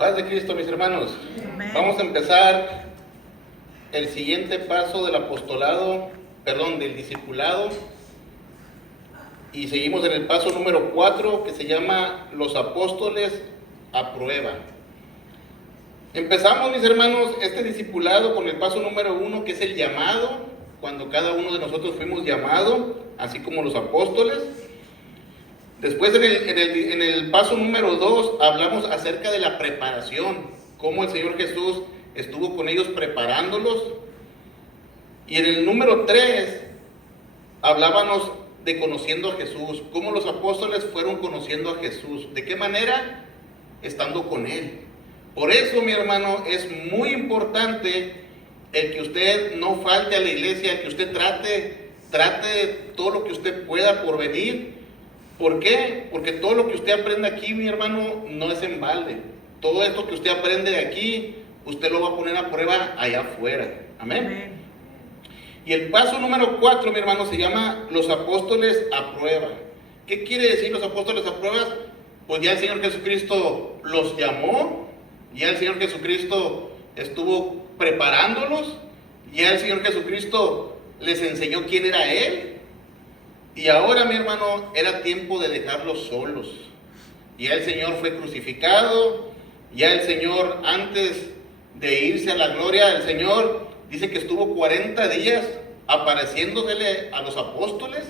Paz de Cristo, mis hermanos. Amén. Vamos a empezar el siguiente paso del del discipulado. Y seguimos en el paso número 4, que se llama los apóstoles a prueba. Empezamos, mis hermanos, este discipulado con el paso número 1, que es el llamado, cuando cada uno de nosotros fuimos llamados, así como los apóstoles. Después en el paso número 2 hablamos acerca de la preparación, cómo el Señor Jesús estuvo con ellos preparándolos. Y en el número 3 hablábamos de conociendo a Jesús, cómo los apóstoles fueron conociendo a Jesús. ¿De qué manera? Estando con Él. Por eso, mi hermano, es muy importante el que usted no falte a la iglesia, el que usted trate todo lo que usted pueda por venir. ¿Por qué? Porque todo lo que usted aprende aquí, mi hermano, no es en balde. Todo esto que usted aprende de aquí, usted lo va a poner a prueba allá afuera. Amén. Amén. Y el paso número 4, mi hermano, se llama los apóstoles a prueba. ¿Qué quiere decir los apóstoles a prueba? Pues ya el Señor Jesucristo los llamó, ya el Señor Jesucristo estuvo preparándolos, ya el Señor Jesucristo les enseñó quién era Él. Y ahora, mi hermano, era tiempo de dejarlos solos. Ya el Señor fue crucificado, ya el Señor, antes de irse a la gloria, el Señor dice que estuvo 40 días apareciéndosele a los apóstoles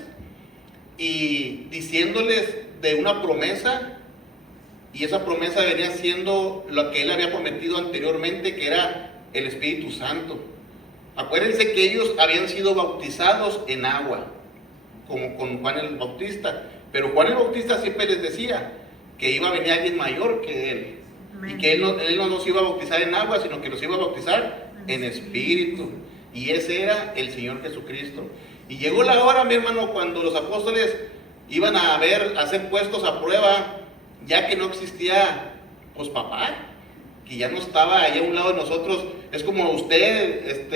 y diciéndoles de una promesa, y esa promesa venía siendo lo que Él había prometido anteriormente, que era el Espíritu Santo. Acuérdense que ellos habían sido bautizados en agua, como con Juan el Bautista, pero Juan el Bautista siempre les decía que iba a venir alguien mayor que él. Amén. Y que él no nos iba a bautizar en agua, sino que nos iba a bautizar en espíritu, y ese era el Señor Jesucristo. Y llegó la hora, mi hermano, cuando los apóstoles iban a ser puestos a prueba, ya que no existía pues papá, que ya no estaba allá a un lado de nosotros. Es como usted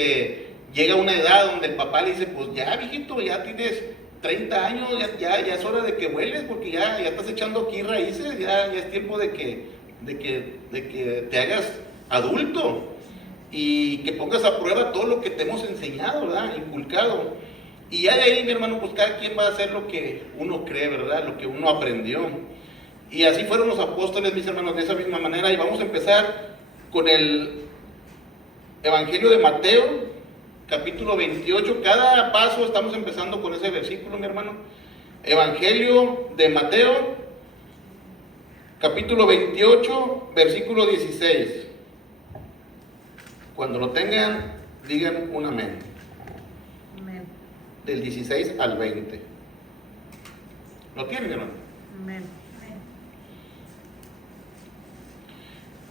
llega a una edad donde el papá le dice, pues ya, viejito, ya tienes 30 años, ya es hora de que vueles, porque ya estás echando aquí raíces, ya es tiempo de que te hagas adulto y que pongas a prueba todo lo que te hemos enseñado, ¿verdad? Inculcado. Y ya de ahí, mi hermano, pues cada quien va a hacer lo que uno cree, ¿verdad? Lo que uno aprendió. Y así fueron los apóstoles, mis hermanos, de esa misma manera. Y vamos a empezar con el Evangelio de Mateo, capítulo 28, cada paso estamos empezando con ese versículo, mi hermano. Evangelio de Mateo, capítulo 28, versículo 16. Cuando lo tengan, digan un amén. Amén. Del 16 al 20. ¿Lo tienen, hermano? Amén.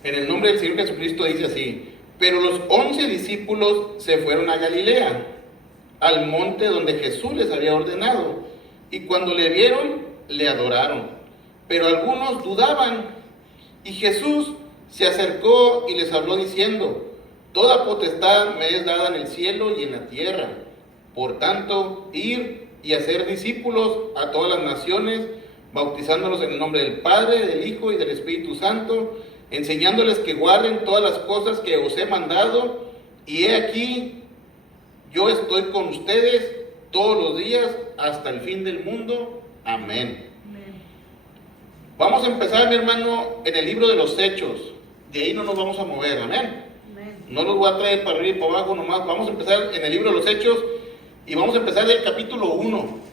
En el nombre del Señor Jesucristo dice así: pero los 11 discípulos se fueron a Galilea, al monte donde Jesús les había ordenado, y cuando le vieron, le adoraron. Pero algunos dudaban, y Jesús se acercó y les habló diciendo: toda potestad me es dada en el cielo y en la tierra. Por tanto, ir y hacer discípulos a todas las naciones, bautizándolos en el nombre del Padre, del Hijo y del Espíritu Santo, enseñándoles que guarden todas las cosas que os he mandado, y he aquí, yo estoy con ustedes todos los días hasta el fin del mundo. Amén. Amén. Vamos a empezar, mi hermano, en el libro de los Hechos. De ahí no nos vamos a mover, amén. Amén. No los voy a traer para arriba y para abajo nomás. Vamos a empezar en el libro de los Hechos, y vamos a empezar del capítulo 1.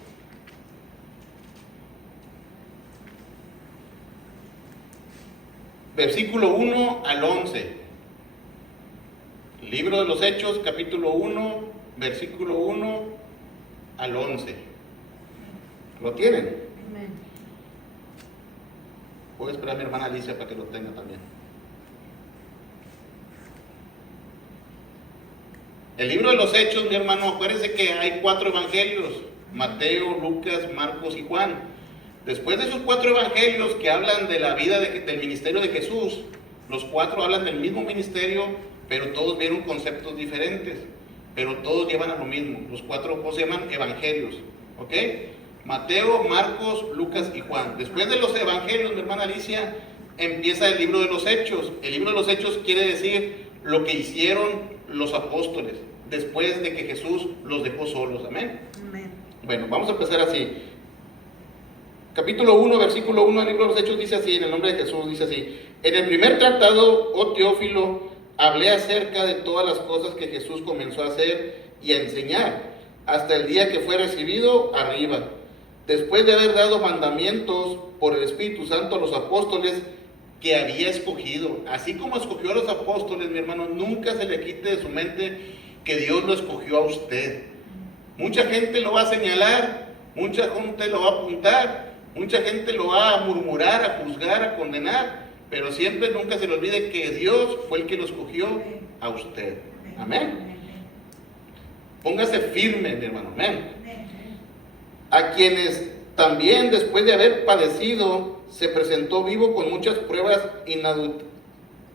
Versículo 1 al 11. Libro de los Hechos, capítulo 1, versículo 1 al 11. ¿Lo tienen? Amén. Voy a esperar a mi hermana Alicia para que lo tenga también. El libro de los Hechos, mi hermano, acuérdense que hay 4 evangelios: Mateo, Lucas, Marcos y Juan. Después de esos 4 evangelios que hablan de la vida del ministerio de Jesús, los 4 hablan del mismo ministerio, pero todos vieron conceptos diferentes, pero todos llevan a lo mismo. Los 4 se llaman evangelios, ¿ok? Mateo, Marcos, Lucas y Juan. Después de los evangelios, mi hermana Alicia, empieza el libro de los Hechos. El libro de los Hechos quiere decir lo que hicieron los apóstoles después de que Jesús los dejó solos. Amén. Amén. Bueno, vamos a empezar así. Capítulo 1, versículo 1 del libro de los Hechos dice así, en el nombre de Jesús dice así: en el primer tratado, oh Teófilo, hablé acerca de todas las cosas que Jesús comenzó a hacer y a enseñar, hasta el día que fue recibido arriba, después de haber dado mandamientos por el Espíritu Santo a los apóstoles que había escogido. Así como escogió a los apóstoles, mi hermano, nunca se le quite de su mente que Dios lo escogió a usted. Mucha gente lo va a señalar, mucha gente lo va a apuntar, mucha gente lo va a murmurar, a juzgar, a condenar, pero siempre nunca se le olvide que Dios fue el que lo escogió a usted. Amén. Póngase firme, mi hermano. Amén. A quienes también, después de haber padecido, se presentó vivo con muchas pruebas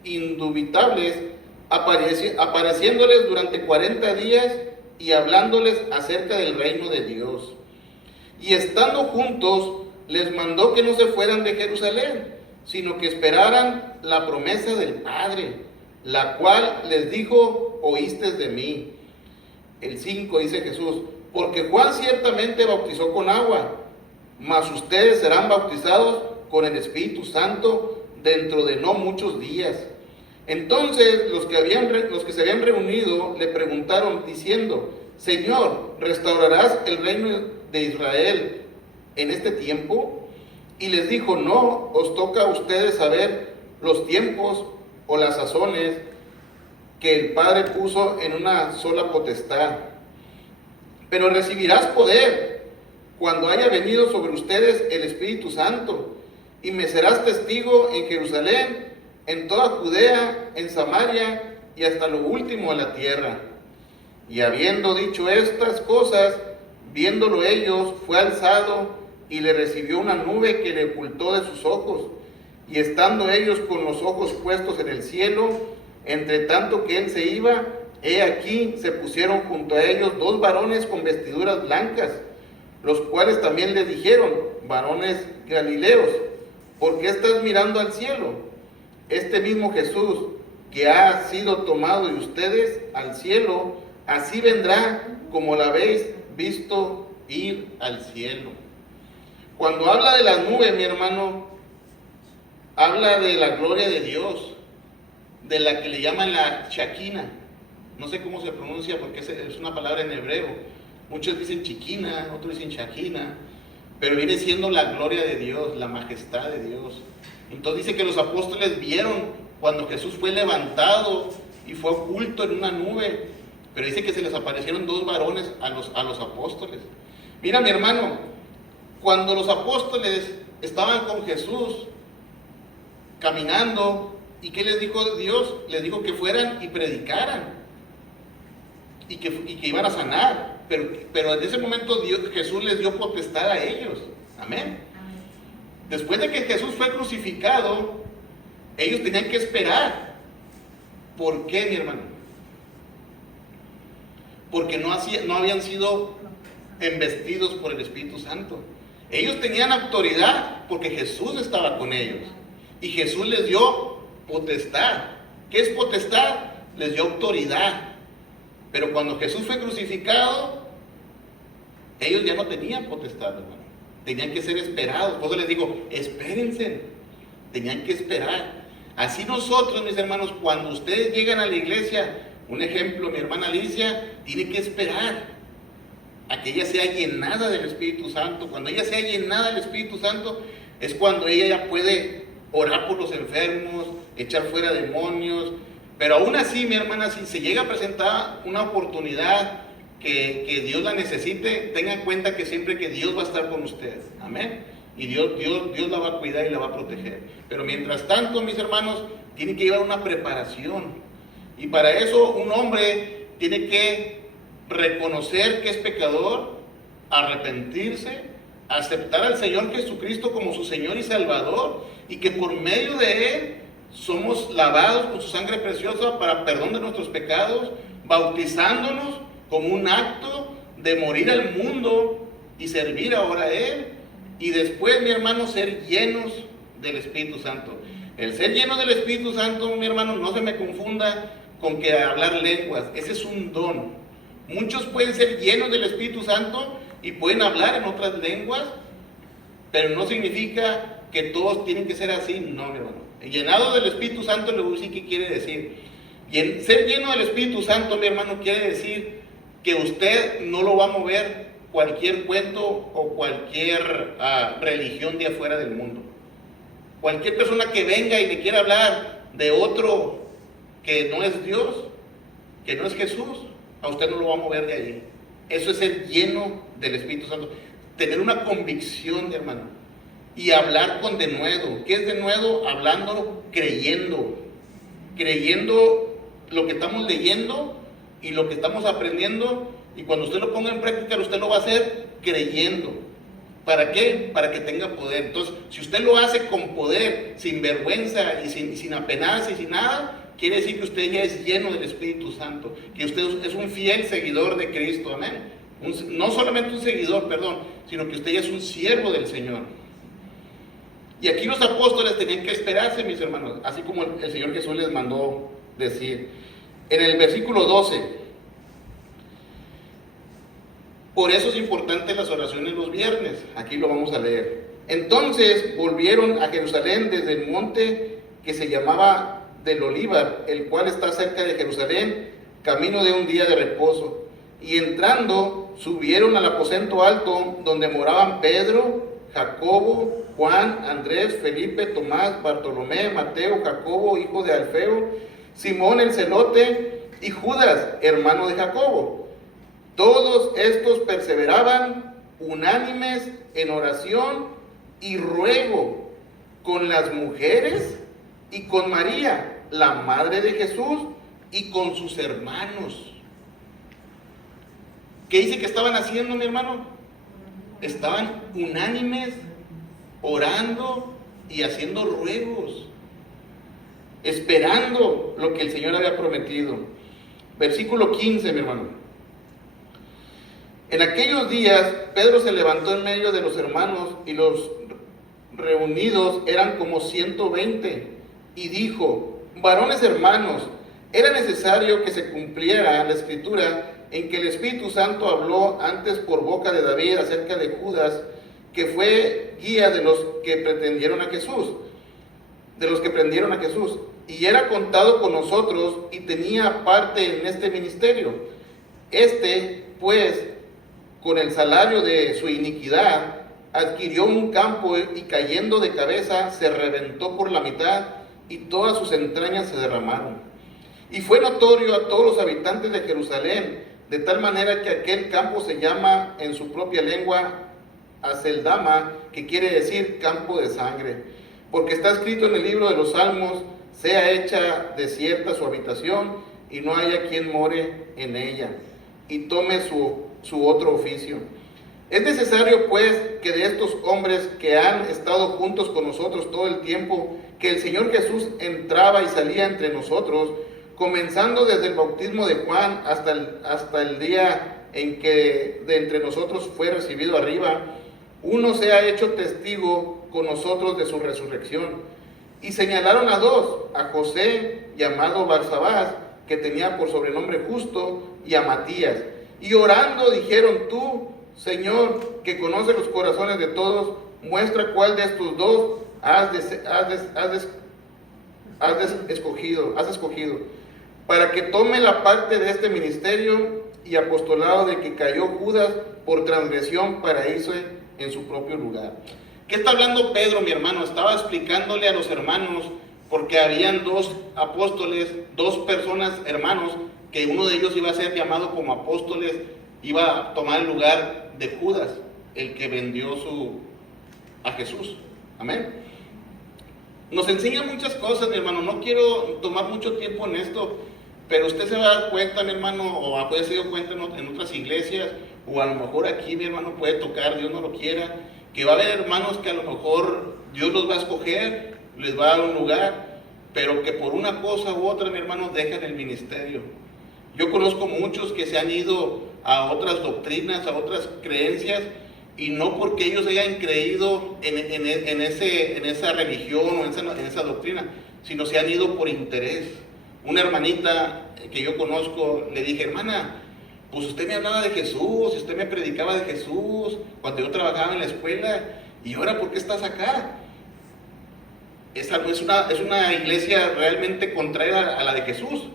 indubitables, apareciéndoles durante 40 días y hablándoles acerca del reino de Dios. Y estando juntos, les mandó que no se fueran de Jerusalén, sino que esperaran la promesa del Padre, la cual les dijo: oístes de mí. El 5 dice Jesús: porque Juan ciertamente bautizó con agua, mas ustedes serán bautizados con el Espíritu Santo dentro de no muchos días. Entonces los que se habían reunido le preguntaron diciendo: Señor, ¿restaurarás el reino de Israel en este tiempo? Y les dijo: no os toca a ustedes saber los tiempos o las sazones que el Padre puso en una sola potestad, pero recibirás poder cuando haya venido sobre ustedes el Espíritu Santo, y me serás testigo en Jerusalén, en toda Judea, en Samaria y hasta lo último de la tierra. Y habiendo dicho estas cosas, viéndolo ellos, fue alzado y le recibió una nube que le ocultó de sus ojos. Y estando ellos con los ojos puestos en el cielo, entre tanto que él se iba, he aquí se pusieron junto a ellos 2 varones con vestiduras blancas, los cuales también le dijeron: varones galileos, ¿por qué estás mirando al cielo? Este mismo Jesús que ha sido tomado de ustedes al cielo, así vendrá como la habéis visto ir al cielo. Cuando habla de las nubes, mi hermano, habla de la gloria de Dios, de la que le llaman la Shakina. No sé cómo se pronuncia porque es una palabra en hebreo. Muchos dicen chiquina, otros dicen Shakina, pero viene siendo la gloria de Dios, la majestad de Dios. Entonces dice que los apóstoles vieron cuando Jesús fue levantado y fue oculto en una nube, pero dice que se les aparecieron 2 varones a los apóstoles. Mira, mi hermano, cuando los apóstoles estaban con Jesús caminando, ¿y qué les dijo Dios? Les dijo que fueran y predicaran y que iban a sanar, pero en ese momento Jesús les dio potestad a ellos. Amén. Después de que Jesús fue crucificado, ellos tenían que esperar. ¿Por qué, mi hermano? Porque no habían sido embestidos por el Espíritu Santo. Ellos tenían autoridad porque Jesús estaba con ellos. Y Jesús les dio potestad. ¿Qué es potestad? Les dio autoridad. Pero cuando Jesús fue crucificado, ellos ya no tenían potestad, hermano. Tenían que ser esperados. Por eso les digo, espérense. Tenían que esperar. Así nosotros, mis hermanos, cuando ustedes llegan a la iglesia, un ejemplo, mi hermana Alicia, tiene que esperar a que ella sea llenada del Espíritu Santo. Cuando ella sea llenada del Espíritu Santo, es cuando ella ya puede orar por los enfermos, echar fuera demonios. Pero aún así, mi hermana, si se llega a presentar una oportunidad que Dios la necesite, tenga en cuenta que siempre que Dios va a estar con usted. Amén. Y Dios la va a cuidar y la va a proteger. Pero mientras tanto, mis hermanos, tiene que llevar una preparación. Y para eso un hombre tiene que reconocer que es pecador, arrepentirse, aceptar al Señor Jesucristo como su Señor y Salvador, y que por medio de Él somos lavados con su sangre preciosa para perdón de nuestros pecados, bautizándonos como un acto de morir al mundo y servir ahora a Él, y después, mi hermano, ser llenos del Espíritu Santo. El ser lleno del Espíritu Santo, mi hermano, no se me confunda con que hablar lenguas. Ese es un don. Muchos pueden ser llenos del Espíritu Santo y pueden hablar en otras lenguas, pero no significa que todos tienen que ser así. No, mi hermano. Llenado del Espíritu Santo, le voy a decir qué quiere decir. Y ser lleno del Espíritu Santo, mi hermano, quiere decir que usted no lo va a mover cualquier cuento o cualquier religión de afuera del mundo. Cualquier persona que venga y le quiera hablar de otro que no es Dios, que no es Jesús, a usted no lo va a mover de ahí. Eso es ser lleno del Espíritu Santo. Tener una convicción, hermano, y hablar con denuedo. ¿Qué es denuedo? Hablando, creyendo lo que estamos leyendo y lo que estamos aprendiendo, y cuando usted lo ponga en práctica, usted lo va a hacer creyendo. ¿Para qué? Para que tenga poder. Entonces, si usted lo hace con poder, sin vergüenza y sin apenarse y sin nada, quiere decir que usted ya es lleno del Espíritu Santo, que usted es un fiel seguidor de Cristo, amén. No solamente un seguidor, perdón, sino que usted ya es un siervo del Señor. Y aquí los apóstoles tenían que esperarse, mis hermanos, así como el Señor Jesús les mandó decir. En el versículo 12, por eso es importante las oraciones los viernes. Aquí lo vamos a leer. Entonces volvieron a Jerusalén desde el monte que se llamaba del Olivar, el cual está cerca de Jerusalén, camino de un día de reposo. Y entrando, subieron al aposento alto, donde moraban Pedro, Jacobo, Juan, Andrés, Felipe, Tomás, Bartolomé, Mateo, Jacobo, hijo de Alfeo, Simón el celote, y Judas, hermano de Jacobo. Todos estos perseveraban unánimes en oración y ruego con las mujeres y con María, la madre de Jesús, y con sus hermanos. ¿Qué dice que estaban haciendo, mi hermano? Estaban unánimes, orando y haciendo ruegos, esperando lo que el Señor había prometido. Versículo 15, mi hermano. En aquellos días, Pedro se levantó en medio de los hermanos, y los reunidos eran como 120, y dijo: varones hermanos, era necesario que se cumpliera la escritura en que el Espíritu Santo habló antes por boca de David acerca de Judas, que fue guía de los que prendieron a Jesús, y era contado con nosotros y tenía parte en este ministerio. Pues, con el salario de su iniquidad, adquirió un campo y cayendo de cabeza se reventó por la mitad y todas sus entrañas se derramaron. Y fue notorio a todos los habitantes de Jerusalén, de tal manera que aquel campo se llama en su propia lengua Aceldama, que quiere decir campo de sangre, porque está escrito en el libro de los Salmos: sea hecha desierta su habitación y no haya quien more en ella, y tome su otro oficio. Es necesario pues que de estos hombres que han estado juntos con nosotros todo el tiempo que el Señor Jesús entraba y salía entre nosotros, comenzando desde el bautismo de Juan hasta el día en que de entre nosotros fue recibido arriba, uno sea hecho testigo con nosotros de su resurrección. Y señalaron a dos: a José, llamado Barsabás, que tenía por sobrenombre Justo, y a Matías. Y orando dijeron: tú, Señor, que conoces los corazones de todos, muestra cuál de estos dos has escogido, para que tome la parte de este ministerio y apostolado de que cayó Judas por transgresión para irse en su propio lugar. ¿Qué está hablando Pedro, mi hermano? Estaba explicándole a los hermanos, porque habían dos apóstoles, dos personas, hermanos, que uno de ellos iba a ser llamado como apóstoles, iba a tomar el lugar de Judas, el que vendió a Jesús. Amén. Nos enseña muchas cosas, mi hermano. No quiero tomar mucho tiempo en esto, pero usted se va a dar cuenta, mi hermano, o puede haberse dado cuenta en otras iglesias, o a lo mejor aquí, mi hermano, puede tocar, Dios no lo quiera, que va a haber hermanos que a lo mejor Dios los va a escoger, les va a dar un lugar, pero que por una cosa u otra, mi hermano, dejan el ministerio. Yo conozco muchos que se han ido a otras doctrinas, a otras creencias, y no porque ellos hayan creído en esa religión o en esa doctrina, sino se han ido por interés. Una hermanita que yo conozco, le dije, hermana, pues usted me hablaba de Jesús, usted me predicaba de Jesús cuando yo trabajaba en la escuela, y ahora ¿por qué estás acá? Es una iglesia realmente contraria a la de Jesús.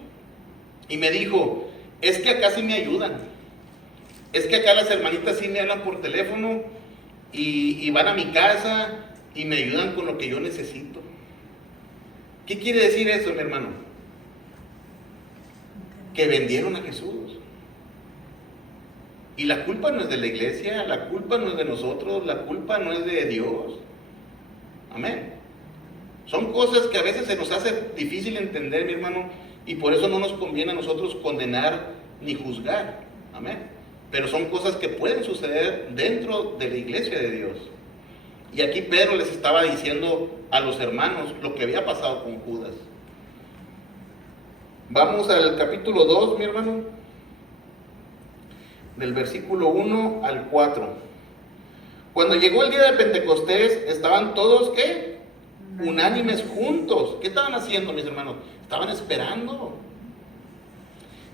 Y me dijo, es que acá sí me ayudan, es que acá las hermanitas sí me hablan por teléfono y van a mi casa y me ayudan con lo que yo necesito. ¿Qué quiere decir eso, mi hermano? Que vendieron a Jesús. Y la culpa no es de la iglesia, la culpa no es de nosotros, la culpa no es de Dios. Amén. Son cosas que a veces se nos hace difícil entender, mi hermano, y por eso no nos conviene a nosotros condenar ni juzgar. Amén. Pero son cosas que pueden suceder dentro de la iglesia de Dios. Y aquí Pedro les estaba diciendo a los hermanos lo que había pasado con Judas. Vamos al capítulo 2, mi hermano, del versículo 1 al 4. Cuando llegó el día de Pentecostés, estaban todos, ¿qué? Unánimes juntos. ¿Qué estaban haciendo, mis hermanos? Estaban esperando.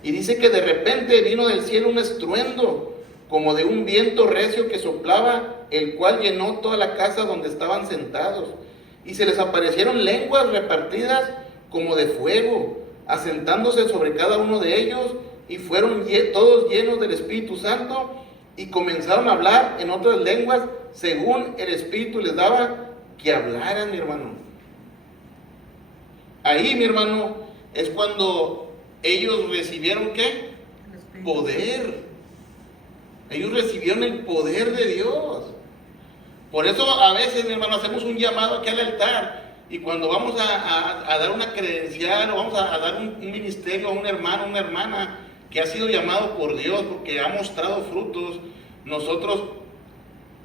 Y dice que de repente vino del cielo un estruendo, como de un viento recio que soplaba, el cual llenó toda la casa donde estaban sentados. Y se les aparecieron lenguas repartidas como de fuego, asentándose sobre cada uno de ellos, y fueron todos llenos del Espíritu Santo, y comenzaron a hablar en otras lenguas, según el Espíritu les daba que hablaran, mi hermano. Ahí, mi hermano, es cuando ellos recibieron, ¿qué? Poder. Ellos recibieron el poder de Dios. Por eso a veces, mi hermano, hacemos un llamado aquí al altar, y cuando vamos a dar una credencial, o vamos a dar un ministerio a un hermano, una hermana que ha sido llamado por Dios porque ha mostrado frutos, nosotros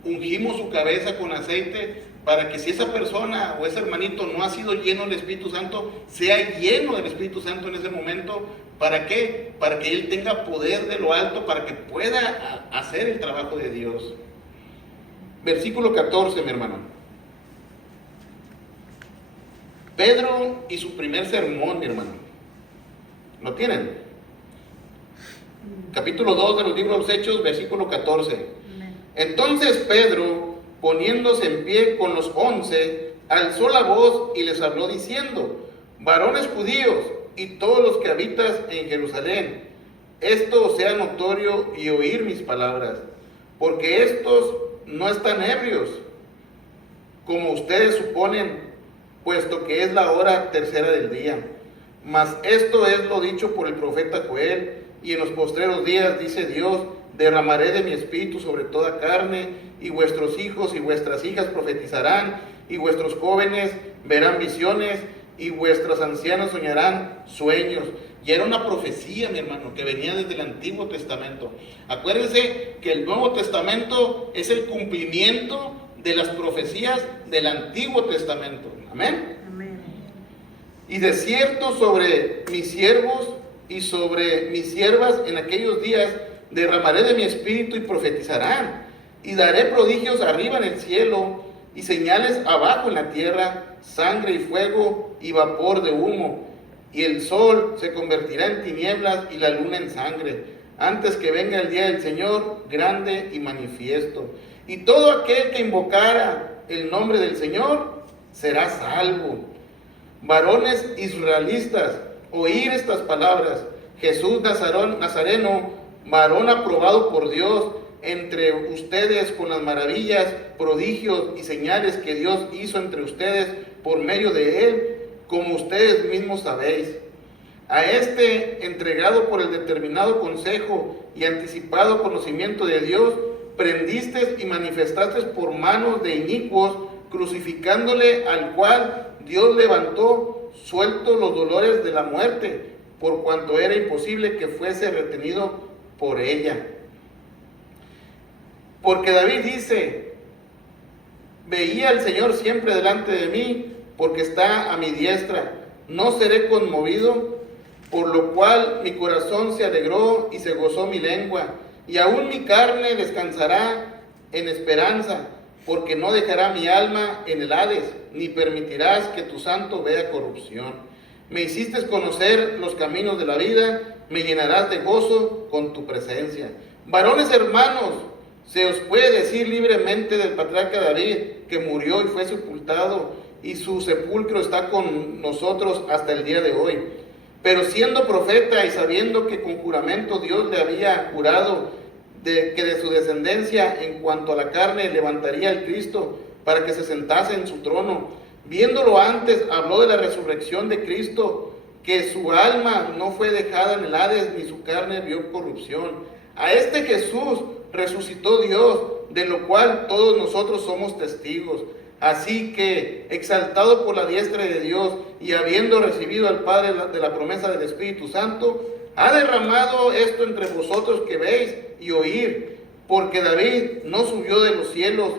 ungimos su cabeza con aceite para que si esa persona o ese hermanito no ha sido lleno del Espíritu Santo, sea lleno del Espíritu Santo en ese momento. ¿Para qué? Para que él tenga poder de lo alto, para que pueda hacer el trabajo de Dios. Versículo 14, mi hermano. Pedro y su primer sermón, mi hermano. ¿Lo tienen? Capítulo 2 de los libros de los Hechos, versículo 14. Entonces Pedro, poniéndose en pie con los 11, alzó la voz y les habló diciendo: varones judíos y todos los que habitas en Jerusalén, esto os sea notorio y oír mis palabras, porque estos no están ebrios, como ustedes suponen, puesto que es la hora tercera del día. Mas esto es lo dicho por el profeta Joel: y en los postreros días, dice Dios, derramaré de mi espíritu sobre toda carne, y vuestros hijos y vuestras hijas profetizarán, y vuestros jóvenes verán visiones, y vuestros ancianos soñarán sueños. Y era una profecía, mi hermano, que venía desde el Antiguo Testamento. Acuérdense que el Nuevo Testamento es el cumplimiento de las profecías del Antiguo Testamento. Amén. Amén. Y de cierto sobre mis siervos y sobre mis siervas en aquellos días derramaré de mi espíritu y profetizarán, y daré prodigios arriba en el cielo y señales abajo en la tierra, sangre y fuego y vapor de humo, y el sol se convertirá en tinieblas y la luna en sangre, antes que venga el día del Señor grande y manifiesto. Y todo aquel que invocara el nombre del Señor será salvo. Varones israelitas, oír estas palabras: Jesús Nazareno, varón aprobado por Dios entre ustedes con las maravillas, prodigios y señales que Dios hizo entre ustedes por medio de él, como ustedes mismos sabéis. A este, entregado por el determinado consejo y anticipado conocimiento de Dios, prendisteis y manifestasteis por manos de inicuos, crucificándole, al cual Dios levantó, suelto los dolores de la muerte, por cuanto era imposible que fuese retenido por ella. Porque David dice: veía al Señor siempre delante de mí, porque está a mi diestra, no seré conmovido, por lo cual mi corazón se alegró y se gozó mi lengua, y aún mi carne descansará, en esperanza, porque no dejará mi alma en el Hades, ni permitirás que tu santo vea corrupción. Me hiciste conocer los caminos de la vida, me llenarás de gozo con tu presencia. Varones hermanos, se os puede decir libremente del patriarca David, que murió y fue sepultado, y su sepulcro está con nosotros hasta el día de hoy. Pero siendo profeta y sabiendo que con juramento Dios le había jurado que de su descendencia en cuanto a la carne levantaría el Cristo para que se sentase en su trono, viéndolo antes, habló de la resurrección de Cristo, que su alma no fue dejada en el Hades, ni su carne vio corrupción. A este Jesús resucitó Dios, de lo cual todos nosotros somos testigos. Así que, exaltado por la diestra de Dios y habiendo recibido al Padre de la promesa del Espíritu Santo, ha derramado esto entre vosotros que veis y oír, porque David no subió de los cielos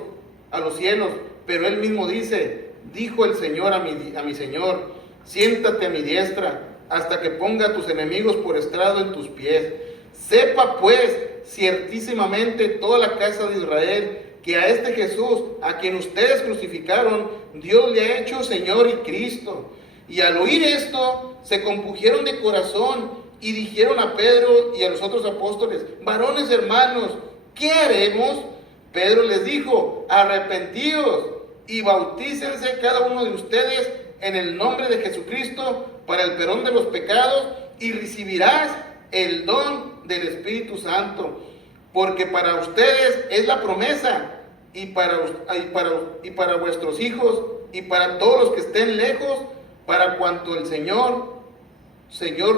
a los cielos, pero él mismo dice, dijo el Señor a mi Señor, siéntate a mi diestra, hasta que ponga a tus enemigos por estrado en tus pies. Sepa pues ciertísimamente toda la casa de Israel, que a este Jesús, a quien ustedes crucificaron, Dios le ha hecho Señor y Cristo. Y al oír esto, se compungieron de corazón y dijeron a Pedro y a los otros apóstoles, varones hermanos, ¿qué haremos? Pedro les dijo, arrepentíos y bautícense cada uno de ustedes en el nombre de Jesucristo para el perdón de los pecados y recibirás el don del Espíritu Santo. Porque para ustedes es la promesa, y para vuestros hijos, y para todos los que estén lejos, para cuanto el Señor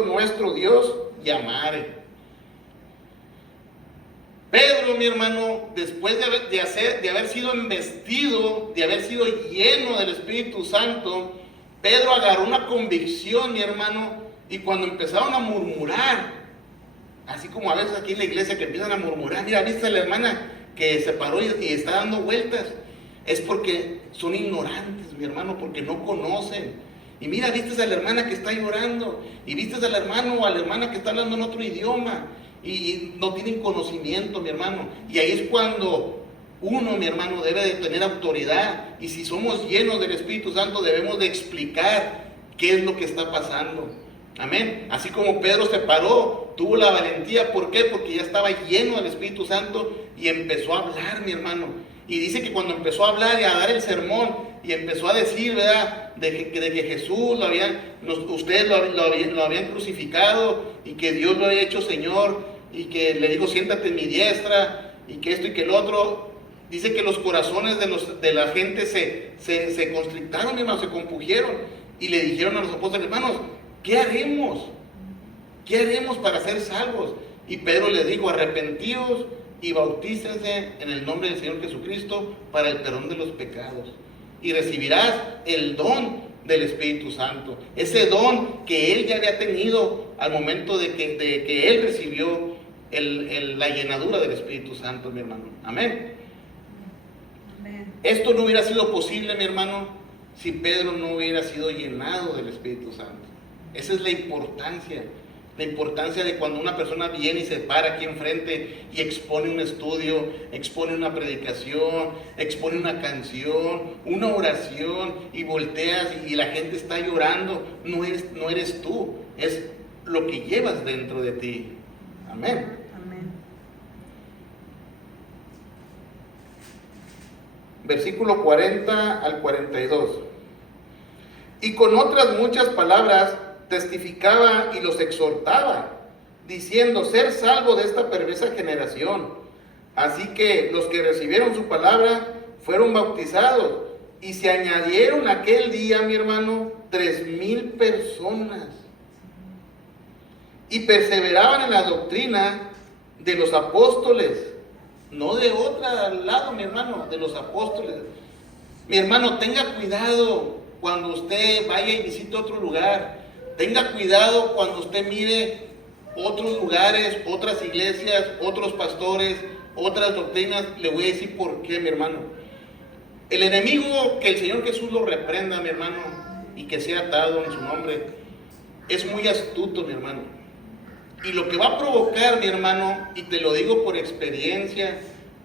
nuestro Dios llamare. Pedro, mi hermano, después de haber sido investido, de haber sido lleno del Espíritu Santo, Pedro agarró una convicción, mi hermano, y cuando empezaron a murmurar, así como a veces aquí en la iglesia que empiezan a murmurar, mira, ¿viste a la hermana que se paró y está dando vueltas? Es porque son ignorantes, mi hermano, porque no conocen. Y mira, ¿viste a la hermana que está llorando? Y ¿viste al hermano o a la hermana que está hablando en otro idioma? Y no tienen conocimiento, mi hermano. Y ahí es cuando uno, mi hermano, debe de tener autoridad. Y si somos llenos del Espíritu Santo, debemos de explicar qué es lo que está pasando. Amén. Así como Pedro se paró, tuvo la valentía. ¿Por qué? Porque ya estaba lleno del Espíritu Santo y empezó a hablar, mi hermano. Y dice que cuando empezó a hablar y a dar el sermón y empezó a decir, ¿verdad?, de que Jesús ustedes lo habían crucificado y que Dios lo había hecho Señor y que le dijo, siéntate en mi diestra y que esto y que el otro. Dice que los corazones de la gente se constrictaron, mi hermano, se compugieron y le dijeron a los apóstoles, hermanos, ¿qué haremos? ¿Qué haremos para ser salvos? Y Pedro les dijo, arrepentíos y bautícense en el nombre del Señor Jesucristo para el perdón de los pecados. Y recibirás el don del Espíritu Santo. Ese don que él ya había tenido al momento de que él recibió la llenadura del Espíritu Santo, mi hermano. Amén. Amén. Esto no hubiera sido posible, mi hermano, si Pedro no hubiera sido llenado del Espíritu Santo. Esa es la importancia de cuando una persona viene y se para aquí enfrente y expone un estudio, expone una predicación, expone una canción, una oración y volteas y la gente está llorando. No eres tú, es lo que llevas dentro de ti. Amén. Amén. Versículo 40 al 42. Y con otras muchas palabras testificaba y los exhortaba, diciendo, ser salvo de esta perversa generación. Así que los que recibieron su palabra fueron bautizados, y se añadieron aquel día, mi hermano, 3,000 personas. Y perseveraban en la doctrina de los apóstoles, no de otro lado, mi hermano, de los apóstoles. Mi hermano, tenga cuidado cuando usted vaya y visite otro lugar. Tenga cuidado cuando usted mire otros lugares, otras iglesias, otros pastores, otras doctrinas. Le voy a decir por qué, mi hermano. El enemigo, que el Señor Jesús lo reprenda, mi hermano, y que sea atado en su nombre, es muy astuto, mi hermano. Y lo que va a provocar, mi hermano, y te lo digo por experiencia,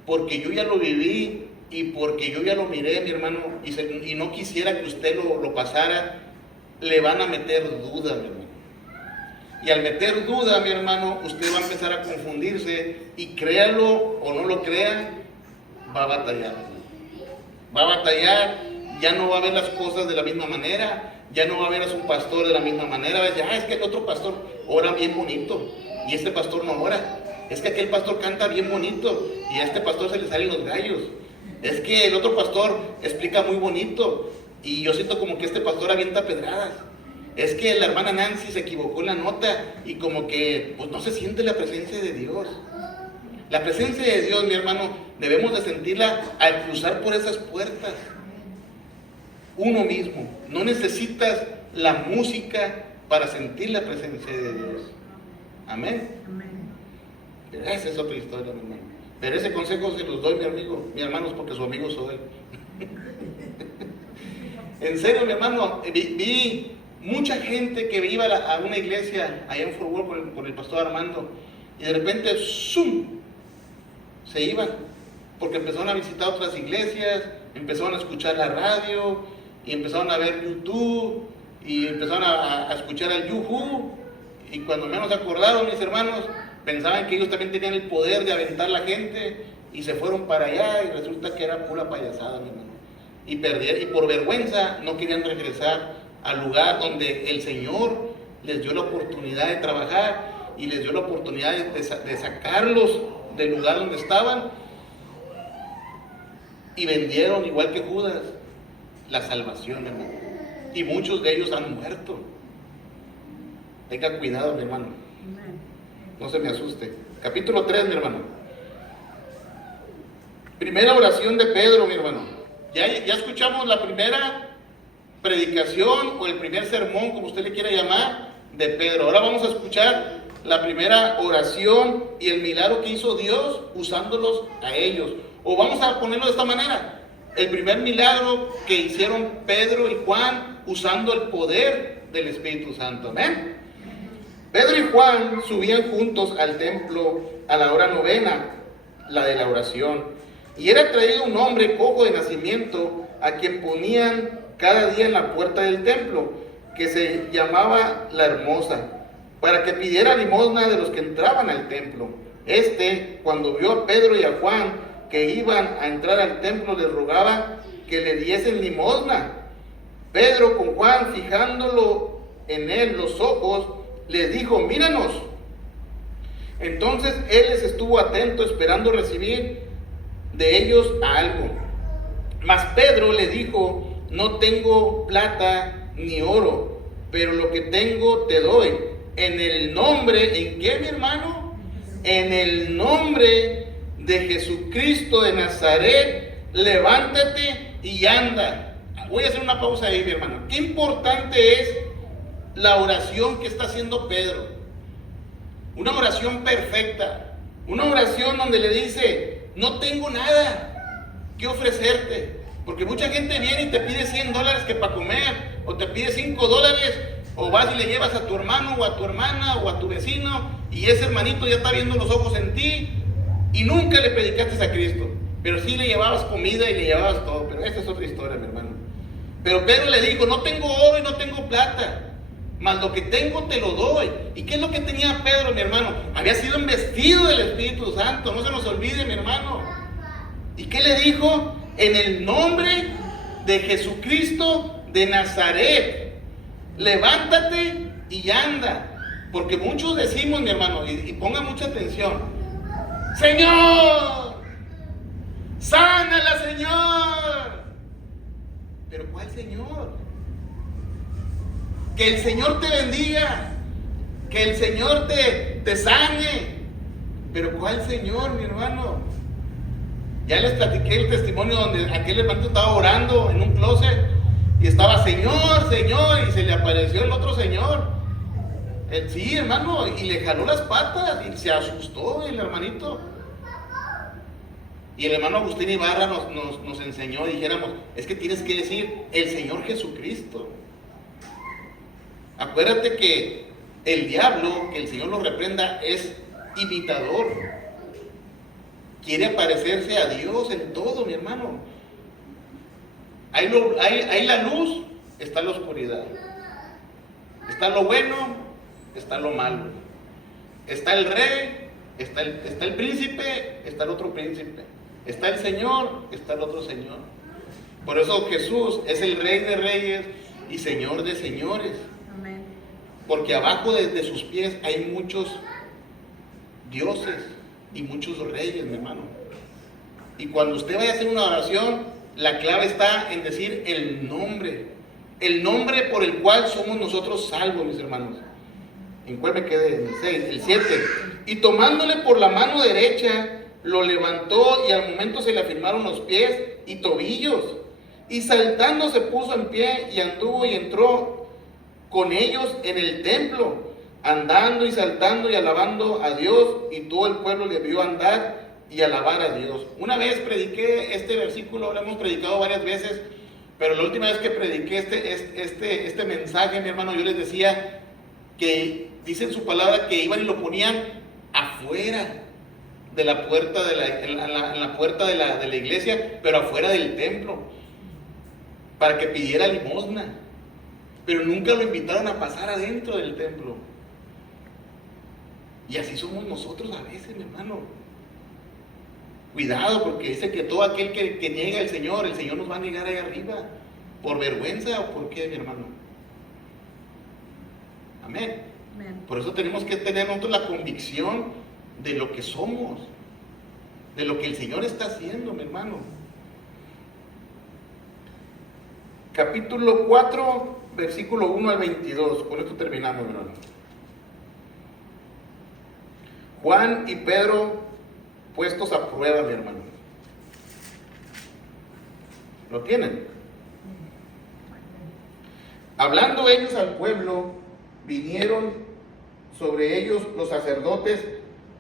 porque yo ya lo viví y porque yo ya lo miré, mi hermano, y no quisiera que usted lo pasara, le van a meter duda, mi hermano. Y al meter duda, mi hermano, usted va a empezar a confundirse y créalo o no lo crea, va a batallar. Va a batallar, ya no va a ver las cosas de la misma manera, ya no va a ver a su pastor de la misma manera. Va a decir, es que el otro pastor ora bien bonito y este pastor no ora. Es que aquel pastor canta bien bonito y a este pastor se le salen los gallos. Es que el otro pastor explica muy bonito y yo siento como que este pastor avienta pedradas. Es que la hermana Nancy se equivocó en la nota y como que pues no se siente la presencia de Dios. La presencia de Dios, mi hermano, debemos de sentirla al cruzar por esas puertas. Uno mismo. No necesitas la música para sentir la presencia de Dios. Amén. Pero esa es otra historia, mi hermano. Pero ese consejo se los doy, mi amigo, mi hermano, porque su amigo soy. En serio, mi hermano, vi mucha gente que iba a una iglesia allá en Fort Worth con el pastor Armando y de repente ¡zum!, se iban porque empezaron a visitar otras iglesias, empezaron a escuchar la radio y empezaron a ver YouTube y empezaron a escuchar al Yuhu, y cuando menos se acordaron, mis hermanos, pensaban que ellos también tenían el poder de aventar la gente y se fueron para allá y resulta que era pura payasada, mi hermano. Y por vergüenza no querían regresar al lugar donde el Señor les dio la oportunidad de trabajar y les dio la oportunidad de sacarlos del lugar donde estaban, y vendieron, igual que Judas, la salvación, hermano. Y muchos de ellos han muerto. Tenga cuidado, mi hermano. No se me asuste. Capítulo 3, mi hermano. Primera oración de Pedro, mi hermano. Ya escuchamos la primera predicación o el primer sermón, como usted le quiera llamar, de Pedro. Ahora vamos a escuchar la primera oración y el milagro que hizo Dios usándolos a ellos. O vamos a ponerlo de esta manera: el primer milagro que hicieron Pedro y Juan usando el poder del Espíritu Santo. Amén. Pedro y Juan subían juntos al templo a la hora novena, la de la oración, y era traído un hombre cojo de nacimiento, a quien ponían cada día en la puerta del templo, que se llamaba La Hermosa, para que pidiera limosna de los que entraban al templo. Cuando vio a Pedro y a Juan que iban a entrar al templo, les rogaba que le diesen limosna. Pedro, con Juan, fijándolo en él los ojos, les dijo: míranos. Entonces él les estuvo atento, esperando recibir de ellos algo. Mas Pedro le dijo: no tengo plata ni oro, pero lo que tengo te doy. En el nombre, ¿en qué, mi hermano? En el nombre de Jesucristo de Nazaret, levántate y anda. Voy a hacer una pausa ahí, mi hermano. Qué importante es la oración que está haciendo Pedro. Una oración perfecta. Una oración donde le dice: no tengo nada que ofrecerte. Porque mucha gente viene y te pide $100 que para comer, o te pide $5, o vas y le llevas a tu hermano o a tu hermana o a tu vecino, y ese hermanito ya está viendo los ojos en ti y nunca le predicaste a Cristo, pero sí le llevabas comida y le llevabas todo. Pero esta es otra historia, mi hermano. Pero Pedro le dijo: no tengo oro y no tengo plata, mas lo que tengo te lo doy. ¿Y qué es lo que tenía Pedro, mi hermano? Había sido investido del Espíritu Santo, no se nos olvide, mi hermano. ¿Y qué le dijo? En el nombre de Jesucristo de Nazaret, levántate y anda. Porque muchos decimos, mi hermano, y ponga mucha atención: Señor, sánala, Señor. Pero ¿cuál Señor? Que el Señor te bendiga, que el Señor te sane. Pero ¿cuál Señor, mi hermano? Ya les platiqué el testimonio donde aquel hermano estaba orando en un closet y estaba: Señor, Señor, y se le apareció el otro señor. Sí, hermano, y le jaló las patas y se asustó el hermanito. Y el hermano Agustín Ibarra nos enseñó, dijéramos: es que tienes que decir el Señor Jesucristo. Acuérdate que el diablo, que el Señor lo reprenda, es imitador. quiere parecerse a Dios en todo, mi hermano. Hay la luz, está la oscuridad. Está lo bueno, está lo malo. Está el rey, está el príncipe, está el otro príncipe. Está el Señor, está el otro Señor. Por eso Jesús es el Rey de reyes y Señor de señores. Amén. Porque abajo de sus pies hay muchos dioses y muchos reyes, mi hermano. Y cuando usted vaya a hacer una oración, la clave está en decir el nombre por el cual somos nosotros salvos, mis hermanos. ¿En cuál me quedé? El 7. Y tomándole por la mano derecha, lo levantó y al momento se le afirmaron los pies y tobillos. Y saltando se puso en pie y anduvo y entró con ellos en el templo, andando y saltando y alabando a Dios, y todo el pueblo le vio andar y alabar a Dios. Una vez prediqué este versículo, lo hemos predicado varias veces, pero la última vez que prediqué este mensaje, mi hermano, yo les decía que dice en su palabra que iban y lo ponían afuera de la puerta en la puerta de la iglesia, pero afuera del templo, para que pidiera limosna. Pero nunca lo invitaron a pasar adentro del templo. Y así somos nosotros a veces, mi hermano. Cuidado, porque dice que todo aquel que niega al Señor, el Señor nos va a negar ahí arriba. ¿Por vergüenza o por qué, mi hermano? Amén. Amén. Por eso tenemos que tener nosotros la convicción de lo que somos, de lo que el Señor está haciendo, mi hermano. Capítulo 4, versículo 1 al 22. Con esto terminamos, mi hermano. Juan y Pedro puestos a prueba, mi hermano. ¿Lo tienen? Hablando ellos al pueblo, vinieron sobre ellos los sacerdotes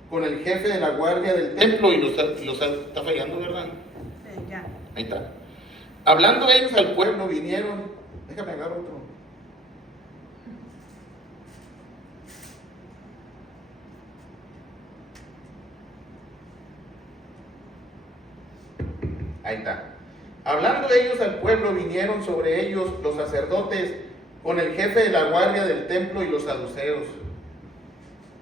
con el jefe de la guardia del templo, y los está fallando, ¿verdad? Ya. Ahí está. Hablando ellos al pueblo, vinieron. Déjame agarrar otro. Ahí está. Hablando ellos al pueblo, vinieron sobre ellos los sacerdotes con el jefe de la guardia del templo y los saduceos,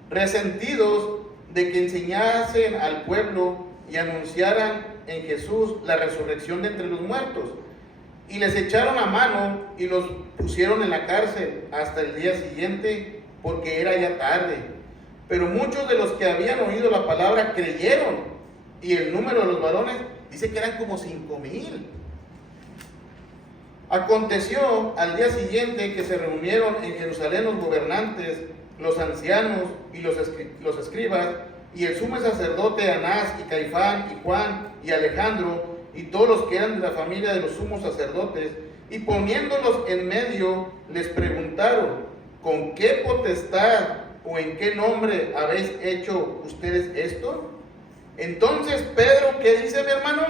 resentidos de que enseñasen al pueblo y anunciaran en Jesús la resurrección de entre los muertos. Y les echaron a mano y los pusieron en la cárcel hasta el día siguiente, porque era ya tarde. Pero muchos de los que habían oído la palabra creyeron, y el número de los varones dice que eran como 5,000. Aconteció al día siguiente que se reunieron en Jerusalén los gobernantes, los ancianos y los escribas, y el sumo sacerdote Anás y Caifán y Juan y Alejandro y todos los que eran de la familia de los sumos sacerdotes, y poniéndolos en medio les preguntaron: ¿con qué potestad o en qué nombre habéis hecho ustedes esto? Entonces Pedro, ¿qué dice, mi hermano?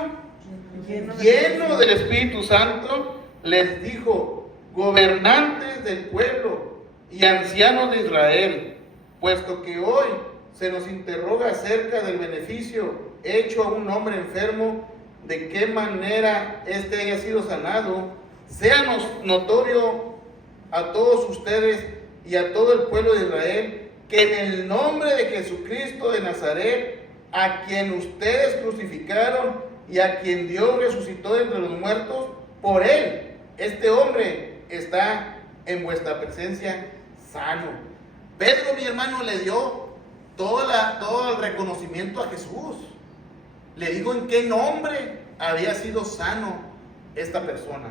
Lleno del Espíritu Santo, les dijo: gobernantes del pueblo y ancianos de Israel, puesto que hoy se nos interroga acerca del beneficio hecho a un hombre enfermo, de qué manera éste haya sido sanado, sea notorio a todos ustedes y a todo el pueblo de Israel, que en el nombre de Jesucristo de Nazaret, a quien ustedes crucificaron y a quien Dios resucitó de entre los muertos, por él, este hombre está en vuestra presencia sano. Pedro, mi hermano, le dio todo el reconocimiento a Jesús. Le dijo en qué nombre había sido sano esta persona.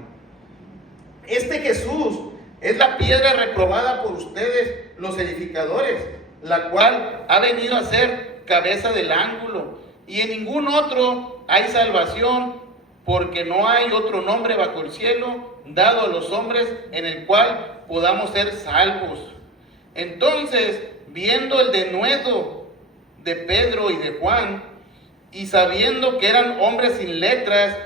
Este Jesús es la piedra reprobada por ustedes, los edificadores, la cual ha venido a ser cabeza del ángulo, y en ningún otro hay salvación, porque no hay otro nombre bajo el cielo dado a los hombres en el cual podamos ser salvos. Entonces, viendo el denuedo de Pedro y de Juan, y sabiendo que eran hombres sin letras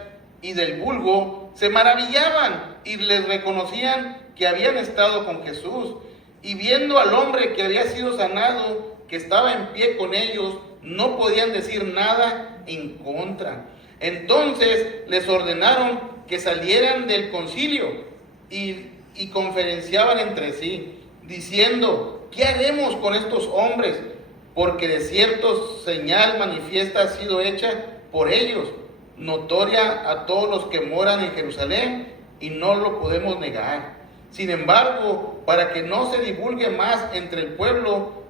y del vulgo, se maravillaban y les reconocían que habían estado con Jesús. Y viendo al hombre que había sido sanado, que estaba en pie con ellos, no podían decir nada en contra. Entonces les ordenaron que salieran del concilio y conferenciaban entre sí, diciendo: ¿qué haremos con estos hombres? Porque de cierto señal manifiesta ha sido hecha por ellos, notoria a todos los que moran en Jerusalén, y no lo podemos negar. Sin embargo, para que no se divulgue más entre el pueblo,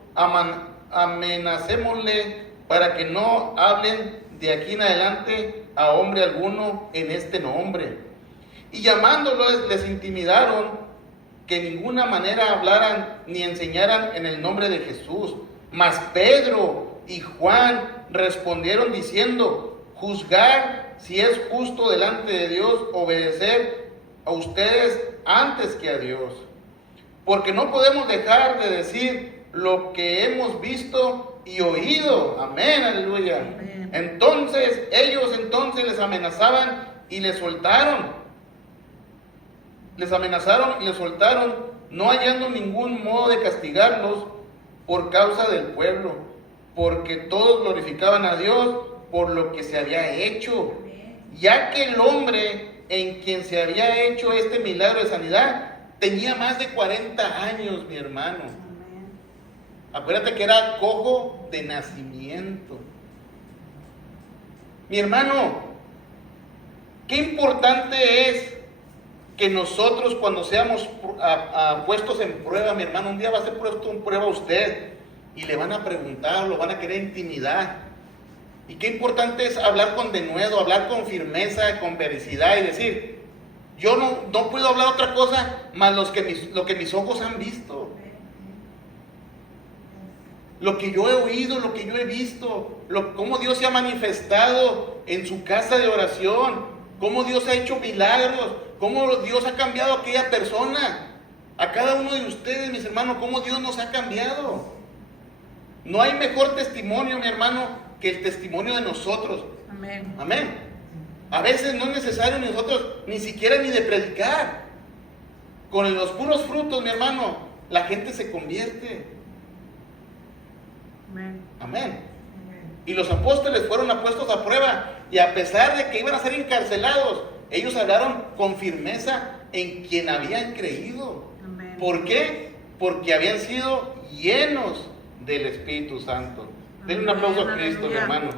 amenacémosle para que no hablen de aquí en adelante a hombre alguno en este nombre. Y llamándolos les intimidaron que en ninguna manera hablaran ni enseñaran en el nombre de Jesús. Mas Pedro y Juan respondieron diciendo: juzgar si es justo delante de Dios obedecer a ustedes antes que a Dios. Porque no podemos dejar de decir lo que hemos visto y oído. Amén, aleluya. Amén. Entonces ellos les amenazaban y les soltaron. Les amenazaron y les soltaron, no hallando ningún modo de castigarlos por causa del pueblo, porque todos glorificaban a Dios por lo que se había hecho, ya que el hombre en quien se había hecho este milagro de sanidad tenía más de 40 años, mi hermano. Acuérdate que era cojo de nacimiento. Mi hermano, qué importante es que nosotros, cuando seamos puestos en prueba, mi hermano, un día va a ser puesto en prueba usted y le van a preguntar, lo van a querer intimidar. Y qué importante es hablar con denuedo, hablar con firmeza, con veracidad y decir: yo no puedo hablar otra cosa más lo que mis ojos han visto, lo que yo he oído, lo que yo he visto, cómo Dios se ha manifestado en su casa de oración, cómo Dios ha hecho milagros, cómo Dios ha cambiado a aquella persona, a cada uno de ustedes, mis hermanos, cómo Dios nos ha cambiado. No hay mejor testimonio, mi hermano, que el testimonio de nosotros. Amén. Amén. A veces no es necesario nosotros ni siquiera ni de predicar. Con los puros frutos, mi hermano, la gente se convierte. Amén. Amén. Y los apóstoles fueron puestos a prueba, y a pesar de que iban a ser encarcelados, ellos hablaron con firmeza en quien habían creído. Amén. ¿Por qué? Porque habían sido llenos del Espíritu Santo. Denle un aplauso a Cristo, mi hermano.